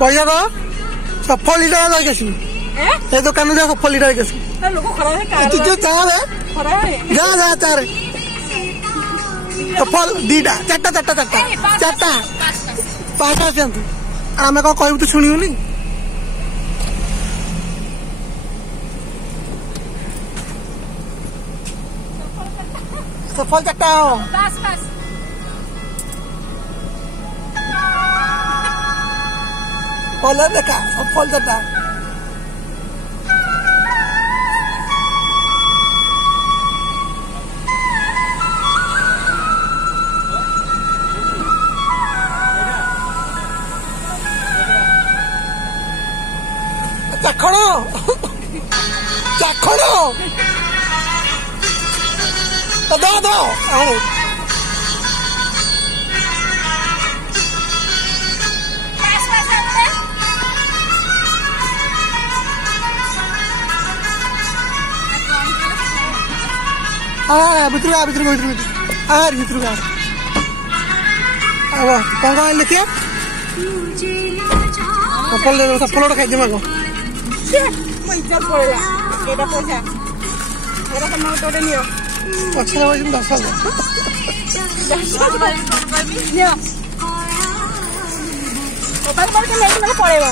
पैसा दो सफल लीटर जाके ये दुकान जा सफल लीटर के जा जा चार सफल दीटा चार्टा चार्टा चार्टा चार्टा पाँच आसतु आम कौन कहू तू शुणुनि सफल चार्टा बोले देखा सफल चार्टा चाखण चाखण दो दो भितर भितर भितर भितर भितर कौन कौन लिखिए सफल सफल खाई देमा को पैसा पड़ेगा पैसा पछे 10,000 पड़ेगा।